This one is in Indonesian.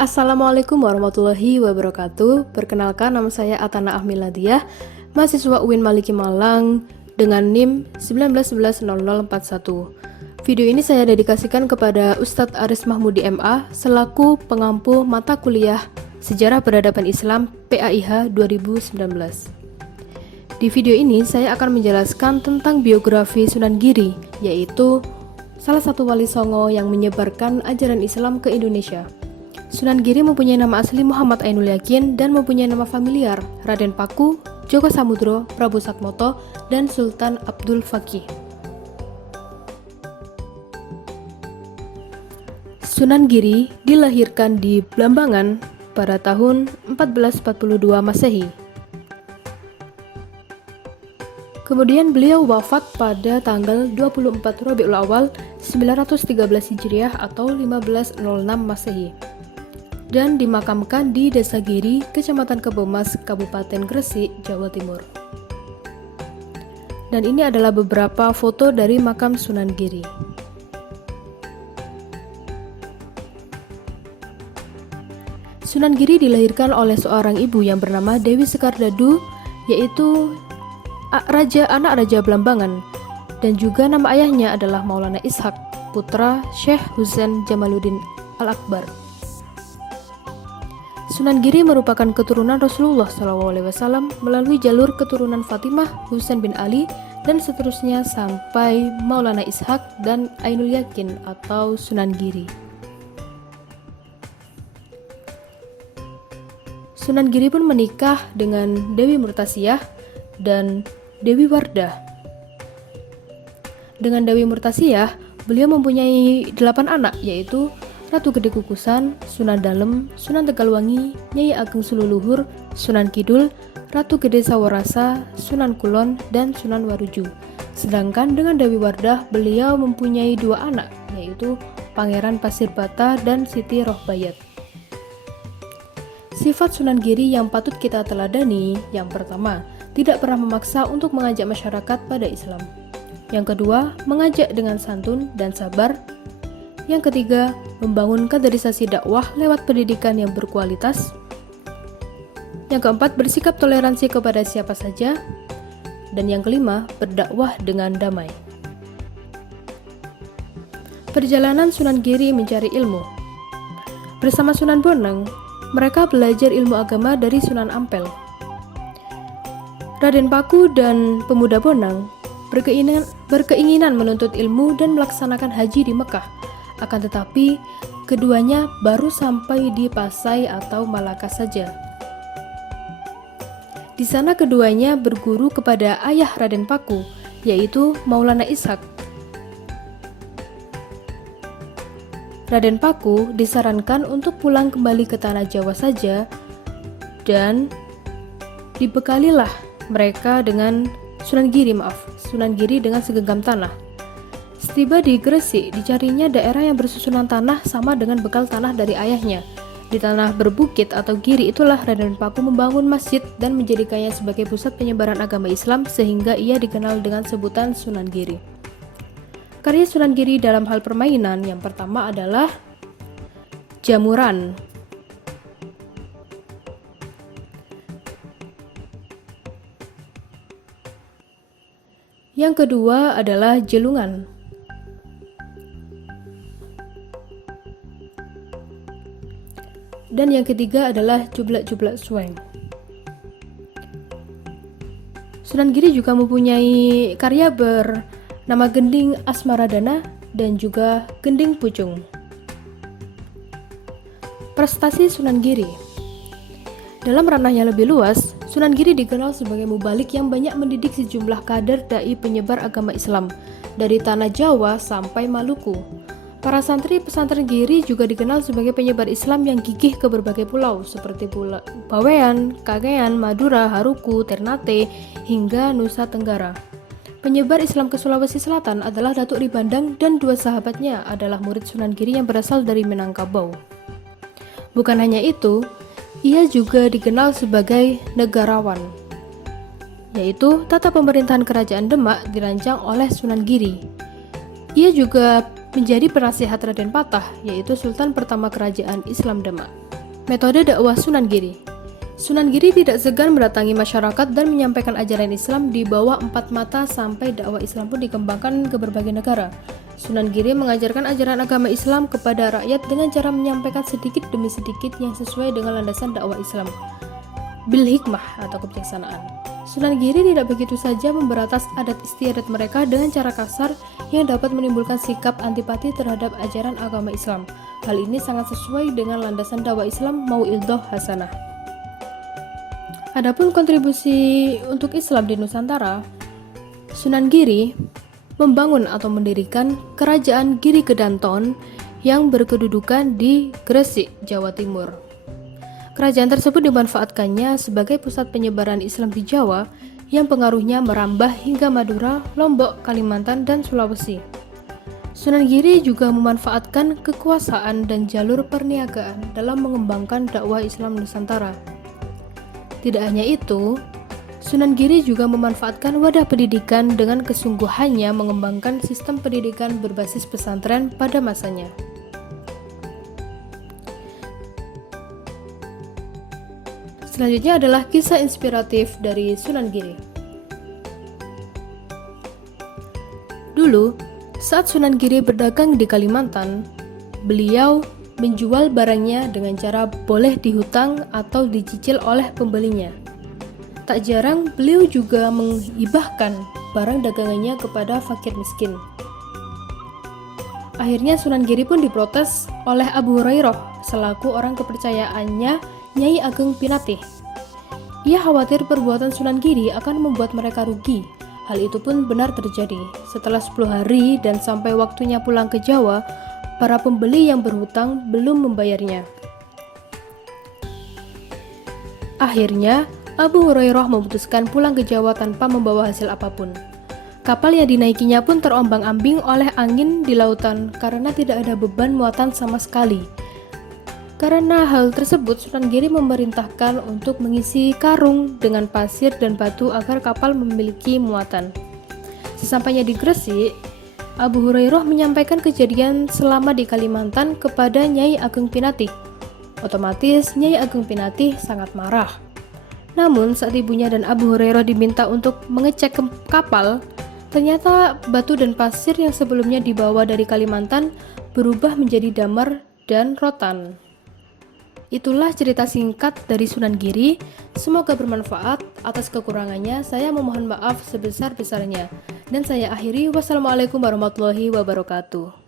Assalamualaikum warahmatullahi wabarakatuh. Perkenalkan, nama saya Atana Ahmiladiah, mahasiswa UIN Maliki Malang dengan NIM 19110041. Video ini saya dedikasikan kepada Ustadz Aris Mahmudi MA selaku pengampu mata kuliah Sejarah Peradaban Islam PAIH 2019. Di video ini saya akan menjelaskan tentang biografi Sunan Giri, yaitu salah satu wali songo yang menyebarkan ajaran Islam ke Indonesia. Sunan Giri mempunyai nama asli Muhammad Ainul Yakin dan mempunyai nama familiar Raden Paku, Joko Samudro, Prabu Satmoto, dan Sultan Abdul Fakih. Sunan Giri dilahirkan di Blambangan pada tahun 1442 Masehi. Kemudian beliau wafat pada tanggal 24 Rabiul Awal 913 Hijriah atau 1506 Masehi dan dimakamkan di Desa Giri, Kecamatan Kebomas, Kabupaten Gresik, Jawa Timur. Dan ini adalah beberapa foto dari makam Sunan Giri. Sunan Giri dilahirkan oleh seorang ibu yang bernama Dewi Sekardadu, yaitu anak Raja Blambangan, dan juga nama ayahnya adalah Maulana Ishak, putra Syekh Husain Jamaluddin Al-Akbar. Sunan Giri merupakan keturunan Rasulullah SAW melalui jalur keturunan Fatimah, Husain bin Ali, dan seterusnya sampai Maulana Ishak dan Ainul Yakin atau Sunan Giri. Sunan Giri pun menikah dengan Dewi Murtasiyah dan Dewi Wardah. Dengan Dewi Murtasiyah, beliau mempunyai 8 anak, yaitu Ratu Gede Kukusan, Sunan Dalem, Sunan Tegalwangi, Nyai Ageng Sululuhur, Sunan Kidul, Ratu Gede Sawarasa, Sunan Kulon, dan Sunan Waruju. Sedangkan dengan Dewi Wardah, beliau mempunyai 2 anak, yaitu Pangeran Pasir Bata dan Siti Rohbayat. Sifat Sunan Giri yang patut kita teladani, yang pertama, tidak pernah memaksa untuk mengajak masyarakat pada Islam. Yang kedua, mengajak dengan santun dan sabar. Yang ketiga, membangun kaderisasi dakwah lewat pendidikan yang berkualitas. Yang keempat, bersikap toleransi kepada siapa saja. Dan yang kelima, berdakwah dengan damai. Perjalanan Sunan Giri mencari ilmu. Bersama Sunan Bonang, mereka belajar ilmu agama dari Sunan Ampel. Raden Paku dan pemuda Bonang berkeinginan menuntut ilmu dan melaksanakan haji di Mekah. Akan tetapi, keduanya baru sampai di Pasai atau Malaka saja. Di sana keduanya berguru kepada ayah Raden Paku, yaitu Maulana Ishak. Raden Paku disarankan untuk pulang kembali ke tanah Jawa saja, dan dibekalilah mereka dengan Sunan Giri dengan segenggam tanah. Setiba di Gresik, dicarinya daerah yang bersusunan tanah sama dengan bekal tanah dari ayahnya. Di tanah berbukit atau giri itulah Raden Paku membangun masjid dan menjadikannya sebagai pusat penyebaran agama Islam sehingga ia dikenal dengan sebutan Sunan Giri. Karya Sunan Giri dalam hal permainan yang pertama adalah jamuran. Yang kedua adalah jelungan. Dan yang ketiga adalah jublak-jublak sueng. Sunan Giri juga mempunyai karya bernama Gending Asmaradana dan juga Gending Pucung. Prestasi Sunan Giri. Dalam ranah yang lebih luas, Sunan Giri dikenal sebagai mubalik yang banyak mendidik sejumlah kader dai penyebar agama Islam dari tanah Jawa sampai Maluku. Para santri pesantren Giri juga dikenal sebagai penyebar Islam yang gigih ke berbagai pulau seperti Pulau Bawean, Kangean, Madura, Haruku, Ternate, hingga Nusa Tenggara. Penyebar Islam ke Sulawesi Selatan adalah Datuk Ribandang dan 2 sahabatnya adalah murid Sunan Giri yang berasal dari Minangkabau. Bukan hanya itu, ia juga dikenal sebagai negarawan, yaitu tata pemerintahan kerajaan Demak dirancang oleh Sunan Giri. Ia juga menjadi penasihat Raden Patah, yaitu Sultan pertama Kerajaan Islam Demak. Metode dakwah Sunan Giri. Sunan Giri tidak segan mendatangi masyarakat dan menyampaikan ajaran Islam di bawah empat mata sampai dakwah Islam pun dikembangkan ke berbagai negara. Sunan Giri mengajarkan ajaran agama Islam kepada rakyat dengan cara menyampaikan sedikit demi sedikit yang sesuai dengan landasan dakwah Islam. Bil hikmah atau kebijaksanaan. Sunan Giri tidak begitu saja memberatas adat istiadat mereka dengan cara kasar yang dapat menimbulkan sikap antipati terhadap ajaran agama Islam. Hal ini sangat sesuai dengan landasan dakwah Islam mau'idhah hasanah. Adapun kontribusi untuk Islam di Nusantara, Sunan Giri membangun atau mendirikan Kerajaan Giri Kedanton yang berkedudukan di Gresik, Jawa Timur. Kerajaan tersebut dimanfaatkannya sebagai pusat penyebaran Islam di Jawa yang pengaruhnya merambah hingga Madura, Lombok, Kalimantan, dan Sulawesi. Sunan Giri juga memanfaatkan kekuasaan dan jalur perniagaan dalam mengembangkan dakwah Islam Nusantara. Tidak hanya itu, Sunan Giri juga memanfaatkan wadah pendidikan dengan kesungguhannya mengembangkan sistem pendidikan berbasis pesantren pada masanya. Selanjutnya adalah kisah inspiratif dari Sunan Giri. Dulu, saat Sunan Giri berdagang di Kalimantan, beliau menjual barangnya dengan cara boleh dihutang atau dicicil oleh pembelinya. Tak jarang beliau juga menghibahkan barang dagangannya kepada fakir miskin. Akhirnya Sunan Giri pun diprotes oleh Abu Hurairah selaku orang kepercayaannya Nyai Ageng Pinatih. Ia khawatir perbuatan Sunan Giri akan membuat mereka rugi. Hal itu pun benar terjadi. Setelah 10 hari dan sampai waktunya pulang ke Jawa, para pembeli yang berhutang belum membayarnya. Akhirnya, Abu Hurairah memutuskan pulang ke Jawa tanpa membawa hasil apapun. Kapal yang dinaikinya pun terombang-ambing oleh angin di lautan karena tidak ada beban muatan sama sekali. Karena hal tersebut, Sunan Giri memerintahkan untuk mengisi karung dengan pasir dan batu agar kapal memiliki muatan. Sesampainya di Gresik, Abu Hurairah menyampaikan kejadian selama di Kalimantan kepada Nyai Ageng Pinatih. Otomatis Nyai Ageng Pinatih sangat marah. Namun saat ibunya dan Abu Hurairah diminta untuk mengecek kapal, ternyata batu dan pasir yang sebelumnya dibawa dari Kalimantan berubah menjadi damar dan rotan. Itulah cerita singkat dari Sunan Giri. Semoga bermanfaat. Atas kekurangannya, saya memohon maaf sebesar-besarnya. Dan saya akhiri. Wassalamualaikum warahmatullahi wabarakatuh.